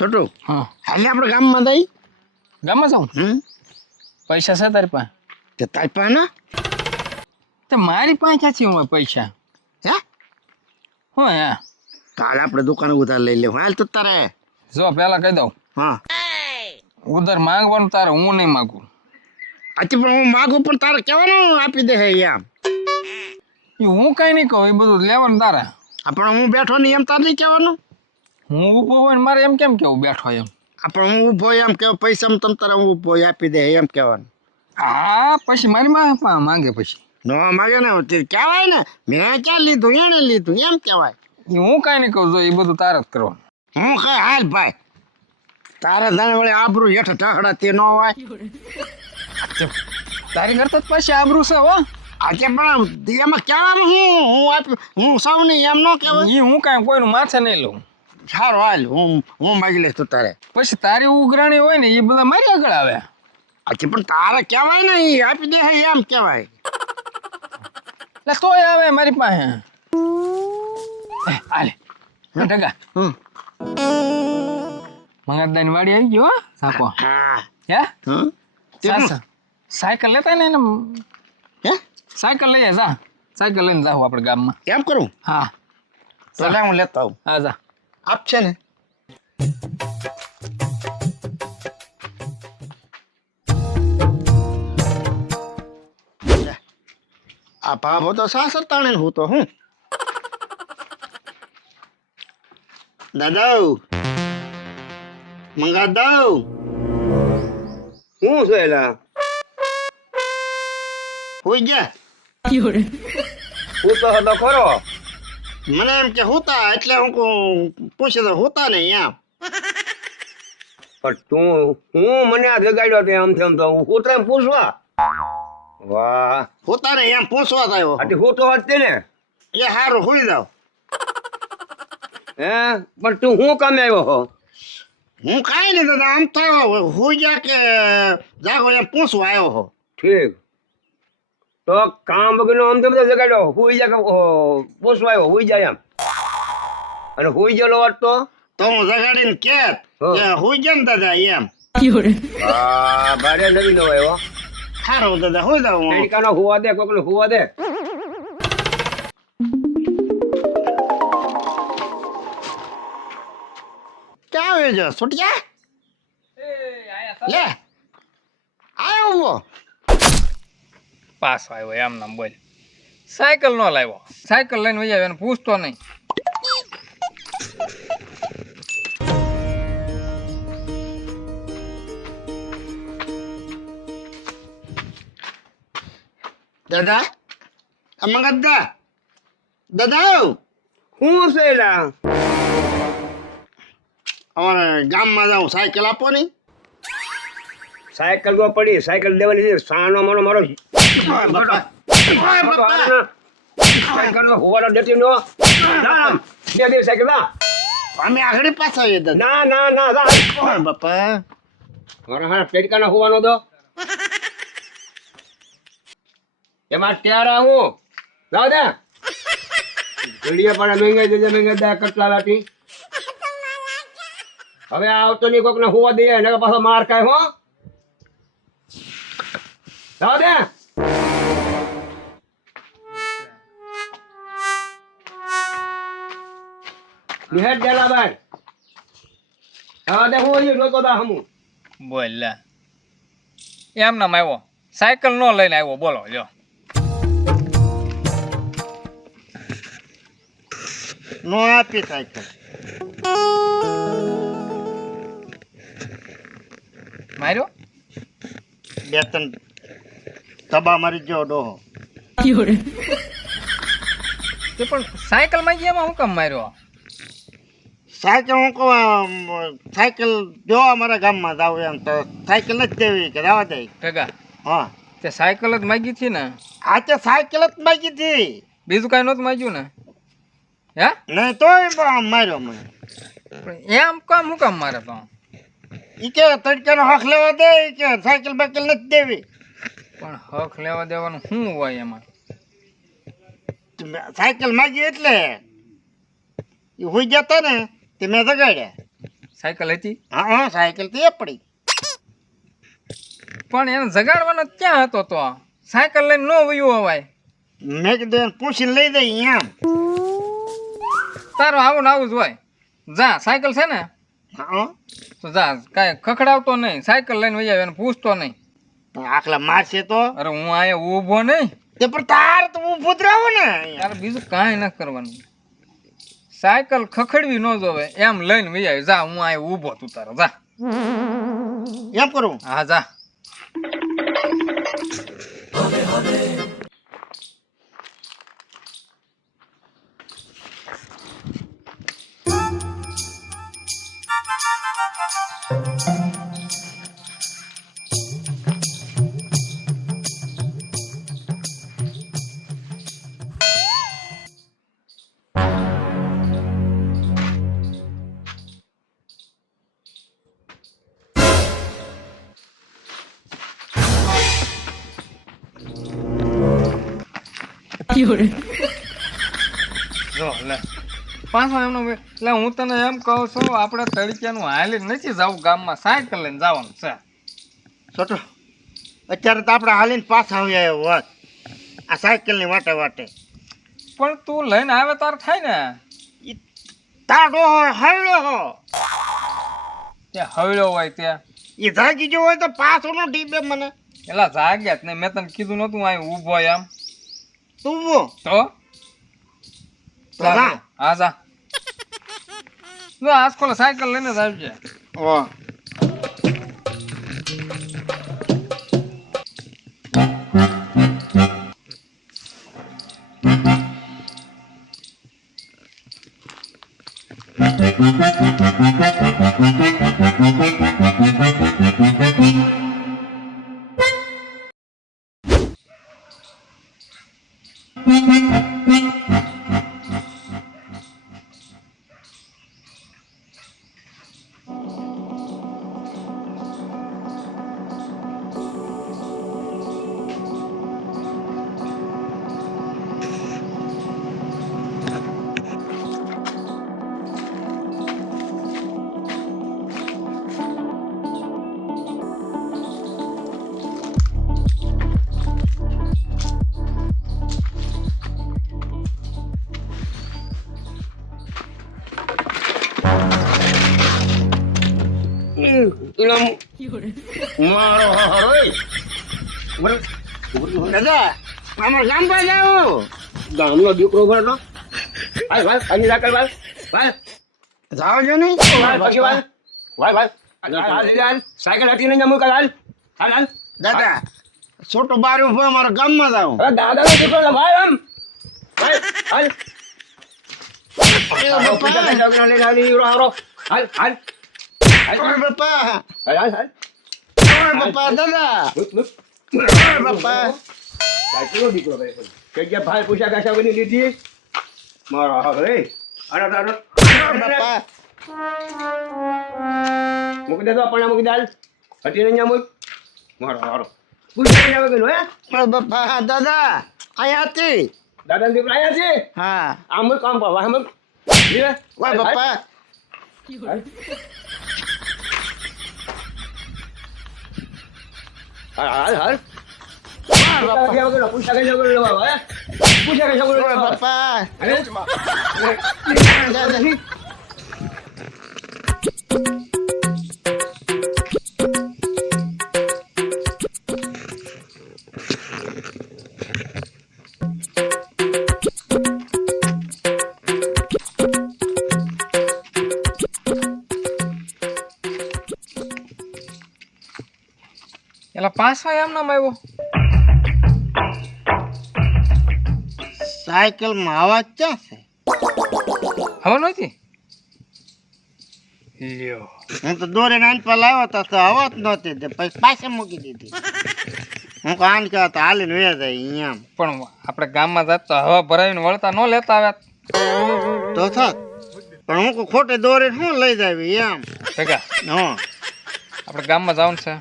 છોટું હા હાલે આપણે ગામમાં દઈ ગામમાં જાઉં પૈસા છે તારી પાસે તે તારી પાસે ના તો મારી પાસે ક્યાંથી હોય પૈસા હે હું હે કાલે આપણે દુકાન ઉધાર લઈ લેવું હાલ તો તારે જો પેલા કહી દઉં હા ઉધાર માંગવાનું તારે હું નહીં માગું અચ્છા પણ હું માગું પણ તારે કહેવાનું આપી દે હે એમ એ હું કઈ નહીં કહું એ બધું લેવાનું તારે પણ હું બેઠો નહીં એમ તારે નહીં કહેવાનું હું ઊભો હોય ને મારે એમ કેમ કેવું બેઠો એમ પણ હું ઊભો એમ કે પૈસા તમ તારે હું ઊભો આપી દે એમ કહેવાનું હા પછી મારી માં માંગે પછી ન માગે ને તે કહેવાય ને મેં ક્યાં લીધું એણે લીધું એમ કહેવાય એ હું કઈ નહીં કહું જો એ બધું તારે જ કરવાનું હું કઈ હાલ ભાઈ તારે જાણે વળી આબરું હેઠ ઢાકડા તે ન હોય તારી કરતા જ પછી આબરું છે હો આજે પણ એમાં કહેવાનું હું આપ્યું હું સૌ નહીં એમ ન કહેવાય એ હું કાંઈ કોઈનું માથે નહીં લઉં સારું હાલ હું માગી લઈશ તું તારે પછી તારી ઉઘરાણી હોય ને એ બધા મારી આગળ આવે આજે પણ તારે કહેવાય ને એ આપી દે હે એમ કહેવાય એટલે તોય આવે મારી પાસે હાલે ઢગા મંગળદાની વાડી આવી ગયો સાકો હા હે હમ સાયકલ લેતા ને એને હે સાયકલ લઈએ જા સાયકલ લઈને જાઉં આપણે ગામમાં એમ કરું હા તો હું લેતા આવું હા જા આપશે ને આ ભાભો તો સાસર તાણે હું તો હું દાદા મંગા દઉં શું છે એલા હોઈ ગયા હું તો હતો ખરો મને એમ કે હોતા એટલે હું પૂછે તો હોતા નહીં એમ પણ તું હું મને આ જગાડ્યો તે આમ તેમ તો હું તો એમ પૂછવા વાહ હોતા નહીં એમ પૂછવા થયો આથી હું તો હોત તે ને એ સારું હોઈ જાવ હે પણ તું હું કામે આવ્યો હો હું કાંઈ નહીં દાદા આમ તો હોઈ ગયા કે જાગો એમ પૂછવા આવ્યો હો ઠીક તો કામ વગરનો આમ તેમ તો જગાડ્યો હુઈ જા કે પૂછવા આવ્યો હુઈ જાય એમ અને હુઈ ગયેલો હોત તો હું જગાડીને કે હોઈ ગયા ને દાદા એમ હા ભારે નવી નો આવ્યો સારું દાદા હોઈ જાવ તડકાનો હુવા દે કોકને હુવા દે ક્યાં આવ્યો છો છૂટ્યા લે આવ્યો હું પાસ આવ્યો એમ નામ બોલ સાયકલ નો લાવ્યો સાયકલ લઈને વહી આવ્યો એને પૂછતો નહીં દાદા મંગદા દાદા શું છે એલા અમારે ગામમાં જાઉં સાયકલ આપો નહીં સાયકલ તો પડી સાયકલ દેવાની છે સાનો માનો મારો સાયકલ તો હોવાનો દેતી નો ના દે દે સાયકલ ના અમે આગળ પાછા આવીએ દાદા ના ના ના બાપા મારા હા તડકાનો હોવાનો તો એમાં ત્યારે હું લાવ દે ઘડિયા પાડા મહેંગાઈ કટલા લાટી હવે આવતો નહીં કોક ને હોવા દે ને પાછો માર કાય હો લાવ દે નિહેટ દેલા ભાઈ લાવ દે હું એ લોકો દા હમુ બોલ લે એમ નામ આવ્યો સાયકલ નો લઈને આવ્યો બોલો લ્યો નો આપી સાયકલ માર્યો બે ત્રણ તબા મારી ગયો ડોહો તે પણ સાયકલ માં એમાં હું કામ માર્યો સાયકલ હું કહું સાયકલ જો અમારા ગામમાં જાવ એમ તો સાયકલ નથી દેવી કે જવા દે ભેગા હા તે સાયકલ જ માગી હતી ને આ તો સાયકલ જ માગી હતી બીજું કાંઈ નહોતું માગ્યું ને હે નહીં તોય માર્યો મને પણ એમ કામ હું કામ મારે તો ઈ કે તડકાનો હક લેવા દે ઈ કે સાયકલ બાયકલ નથી દેવી પણ હક લેવા દેવાનું શું હોય એમાં સાયકલ માગી એટલે એ હોઈ ગયા તા ને તે મેં જગાડ્યા સાયકલ હતી હા હા સાયકલ તો એ પડી. પણ એને જગાડવાનો ક્યાં હતો તો સાયકલ લઈને ન વયું અવાય. મેં કીધું એને પૂછીને લઈ દઈ એમ. તારો આવું ને આવું જ હોય. જા સાયકલ છે ને હા તો જા કાંઈ ખખડાવતો નહીં, સાયકલ લઈને વહી આવે, એને પૂછતો નહીં. પણ આખલા મારશે તો અરે હું અહીંયા ઊભો નહીં, તે પણ તાર તો ઊભું જ રહો ને અહીંયા. તારે બીજું કાંઈ ન કરવાનું. સાયકલ ખખડવી ન જોવે એમ લઈને વહી આવી. જા હું અહીંયા ઊભો તું તારો જા. એમ કરું. હા જા. જો લે પાછો એમનો એટલે હું તને એમ કહું છું આપણે તડક્યાનું હાલી નથી જવું, ગામમાં સાયકલ લઈને જવાનું છે. છોટો અત્યારે તો આપણે હાલીને પાછા આવી આવ્યો હોત આ સાયકલની વાટે વાટે. પણ તું લઈને આવે તાર થાય ને. ઈ તાડો હોય હળો હો ત્યાં હવળ્યો હોય ત્યાં એ જાગી ગયો હોય તો પાછો નો ટીપે મને. એલા જાગ્યા જ નહીં, મેં તને કીધું નતું અહીં ઊભો એમ તું ઊભો તો જા. હા જા. જો આજકાલ સાયકલ લઈને જ આવજે. ઓ મારો હરોય દાદા આમાં ગામમાં જાવ. ગામનો દીકરો ભરતો ભાઈ ભાઈ અહીં સાયકલ ભાઈ ભાઈ જાવ છો નહીં પછી ભાઈ ભાઈ સાયકલ હતી ને જમુ કાલ હાલ હાલ દાદા છોટો બાર ઉભો મારા ગામમાં જાવ. અરે દાદા નો દીકરો છે ભાઈ આમ ભાઈ હાલ હાલ હાલ બાપા હાલ હાલ બાપા દાદા બાપા સાયકલ દીકરો ભાઈ કે ગયા ભાઈ પૂછ્યા કાશા બની લીધી મારો હવે અરે અરે બાપા મૂકી દેતો પણ મૂકી દાલ હતી ને મૂક મારો મારો પૂછ્યા જાવ ગયો હે બાપા દાદા અહીંયા હતી. દાદા દીકરો આયા છે હા આમ કામ પાવા આમ લે ઓય બાપા હાલ હાલ બાપા પૂછ્યા કાશા ગયો હે પૂછ્યા કાશા ઓય ગયો બાપા અરે દાદા એલા પાછો એમ નામ આવ્યો. સાયકલમાં અવાજ ક્યાં છે? હવે નહોતી લ્યો. હું તો દોરે નાન પર લાવ્યો તો અવાજ નહોતી તે પછી પાછે મૂકી દીધી. હું કાન કહો તો હાલીને વે જાય અહીંયા પણ આપણે ગામમાં જાત તો હવા ભરાવીને વળતા ન લેતા આવ્યા તો થાત. પણ હું કહું ખોટે દોરે શું લઈ જાય એમ. ભેગા. હા આપણે ગામમાં જવાનું છે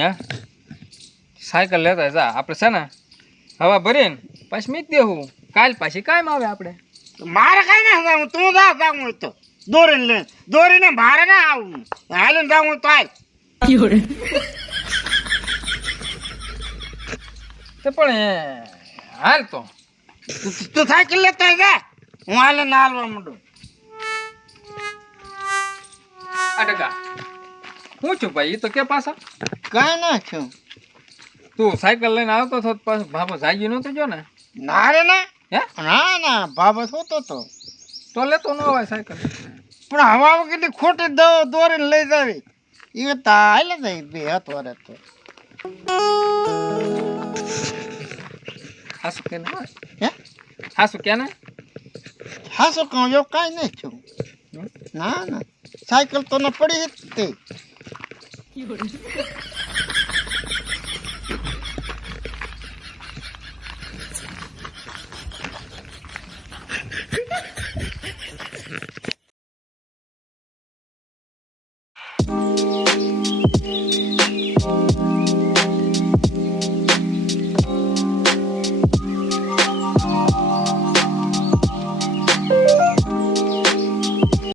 હે, સાયકલ લેતા જા. આપણે છે ને હવા ભરીને પાછી મીક દેવું, કાલ પાછી કાયમ આવે આપણે. મારે કઈ ના જાવું તું જા જાવું હોય તો. દોરીને મારે ના આવું હાલીને જાઉં તો હાલ તે પણ હાલ તો તું સાયકલ લેતો હોય જા હું હાલીને હાલવા માંડું આ ટકા હું છું ભાઈ એ તો કે પાછા કાંઈ ના છું તું સાયકલ લઈને આવતો હતો તો પાછો બાપા જાગી નહોતો જો ને ના રે ના હે ના બાબત હોતો તો તો લેતો ન હોય સાયકલ પણ હવા વગરની ખોટી દોરીને લઈ જાવી એ તો હાલે જાય બે હતો રે તો હાસુ કે ના હે હાસુ કે ના હાસો કહું જો કાંઈ નહીં છું ના સાયકલ તો ન પડી જ તે